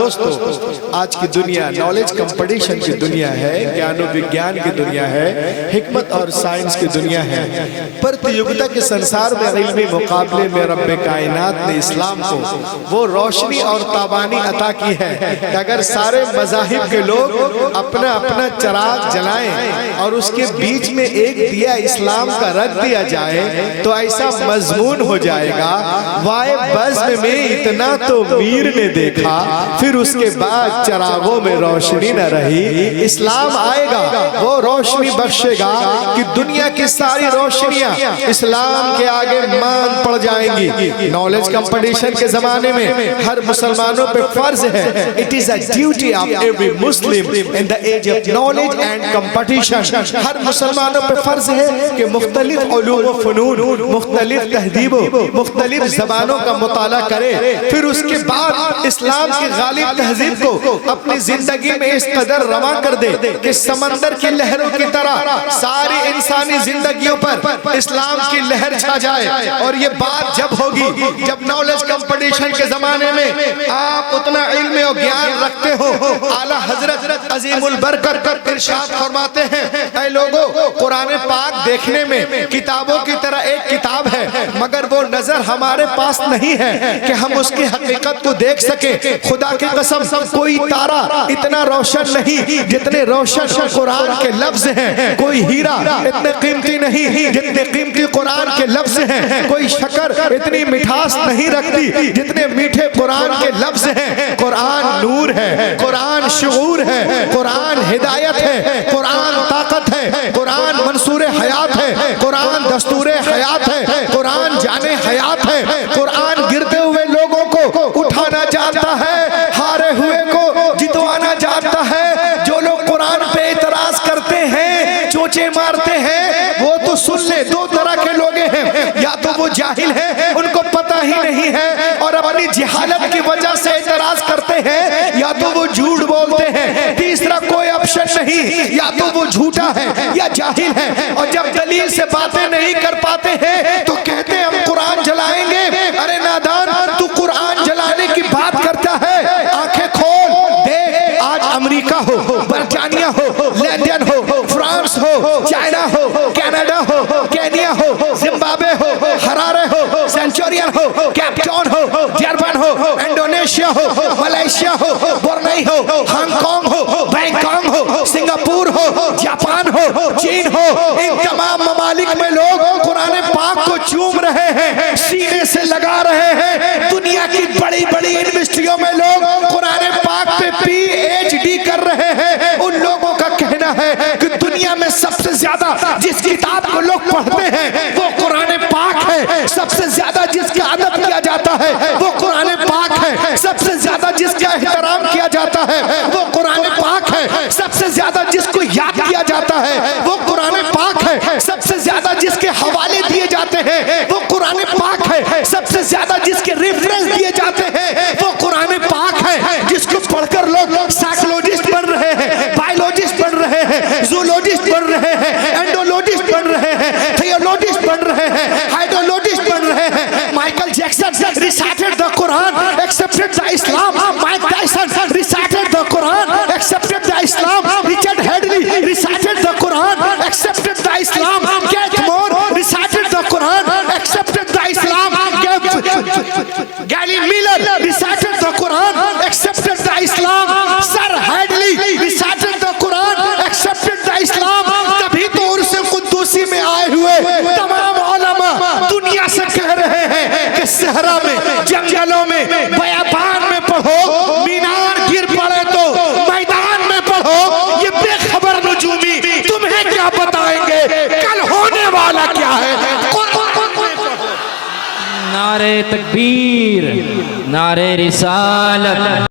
दोस्तों, आज की दुनिया नॉलेज कंपटीशन की दुनिया है, ज्ञान और विज्ञान की दुनिया है, हिकमत और साइंस की दुनिया है। प्रतियोगिता के संसार में इल्मी मुकाबले में रब्बे कायनात ने इस्लाम को वो रोशनी और ताबानी अता की है कि अगर सारे मज़ाहिब के लोग अपना अपना चिराग जलाएं और उसके बीच में एक दिया इस्लाम का रख दिया जाए तो ऐसा मजमून हो जाएगा, वाए बज़्म में इतना तो मीर ने देखा, फिर उसके बाद चिरागों में रोशनी न रही। इस्लाम आएगा, वो रोशनी बख्शेगा कि दुनिया की सारी रोशनियां इस्लाम के आगे मान पड़ जाएंगी। नॉलेज कंपटीशन के जमाने में हर मुसलमानों पे फर्ज है, it is a duty of every Muslim in the age of knowledge and competition. हर मुसलमानों पे फर्ज है कि मुख्तलिफ उलूम व फनून, मुख्तलिफ तहजीबों, मुख्तलिफ जबानों का मुताला करे, फिर उसके बाद इस्लाम की गालिब तहजीब को अपनी जिंदगी में इस कदर रवा कर दे कि समंदर की लहरों की तरह सारी इंसानी जिंदगियों पर इस्लाम की लहर छा जाए। और ये बात जब होगी जब नॉलेज कंपटीशन के जमाने में आप उतना इल्म और ज्ञान रखते हो। आला हजरत अजीमुल बरकत इरशाद फरमाते हैं, ऐ लोगों, कुरान पाक देखने में किताबों की तरह एक किताब है, मगर वो नजर हमारे पास नहीं है कि हम उसकी हकीकत को देख सके। खुदा की कसम, कोई तारा इतना रोशन नहीं जितने रोशन कुरान के लफ्ज हैं, कोई हीरा इतने कीमती नहीं जितने कीमती कुरान के लफ्ज हैं, कोई शक्कर इतनी मिठास नहीं रखती जितने मीठे कुरान के लफ्ज हैं। कुरान नूर है, कुरान शुऊर है, कुरान हिदायत है, कुरान ताकत है, कुरान मंसूर हयात है, कुरान दस्तूर हयात है, कुरान जाने हयात है। कुरान गिरते हुए लोगों को उठाना जानता है, हारे हुए को जितवाना जानता है। जो लोग कुरान पे एतराज करते हैं, चोचे मारते हैं, वो तो सुन ले, दो तरह के लोग हैं, या तो वो जाहिल हैं, उनको पता ही नहीं है और अपनी जहालत की वजह से एतराज करते हैं, या तो वो झूठ बोलते हैं। तीसरा कोई ऑप्शन नहीं, या तो वो झूठा है या जाहिल है। और जब दलील से बातें नहीं कर पाते हैं तो कहते हैं हम कुरान जलाएंगे। अरे नादान, तू कुरान जलाने की बात करता है? आंखें खोल देख, आज अमेरिका हो, बर्तानिया हो, लंदन हो, फ्रांस हो, चाइना हो, कनाडा हो, केनिया हो, जिम्बाब्वे हो, हरारे हो, सेंचुरियन हो, कैपटाउन हो, जर्मन हो, इंडोनेशिया हो, मलेशिया हो, ब्रुनेई हो, हांगकांग हो, बैंकॉक हो, सिंगापुर हो, जापान हो, चीन हो, इन तमाम ममालिक में लोग कुरान पाक को चूम रहे हैं, सीने से लगा रहे हैं। दुनिया की बड़ी बड़ी यूनिवर्सिटियों में लोग कुरान पाक पे PhD कर रहे हैं। उन लोगों का कहना है कि दुनिया में सबसे ज्यादा जिस किताब को लोग पढ़ते हैं वो कुरान पाक है। सबसे ज्यादा जिसका अदब किया जाता है वो कुरान पाक है। सबसे ज्यादा जिसका एहतराम किया जाता है वो कुरान पाक है। सबसे ज्यादा जिसको याद किया जाता है वो कुरान पाक है। सबसे ज्यादा जिसके हवाले दिए जाते हैं वो कुरान पाक है। सबसे ज्यादा जिसके रेफरेंस दिए जाते हैं वो कुरान पाक है। जिसको पढ़कर लोग साइकोलॉजिस्ट बन रहे हैं, बायोलॉजिस्ट बन रहे हैं, जूलॉजिस्ट बन रहे हैं, एंडोलॉजिस्ट बन रहे हैं, थियोलॉजिस्ट बन रहे हैं, हाइड्रोलॉजिस्ट बन रहे हैं। Michael Jackson recited the Quran, accepted the Islam. Mike Tyson recited the Quran, accepted the Islam. Richard Hadley recited the Quran, accepted the Islam. Keith Moore recited the Quran, accepted the Islam. Gary Miller recited the Quran, accepted the Islam. Sir Hadley recited the Quran, accepted the Islam. तभी तो उर्स कुद्दूसी में आए हुए तमाम उलमा दुनिया से कह रहे हैं कि सहरा में, जंगलों में, बयाबान में पढ़ो, मीनार गिर पड़े तो मैदान में पढ़ो। ये बेखबर नजूमी तुम्हें क्या बताएंगे कल होने वाला क्या है। नारे तकबीर, नारे रिसालत।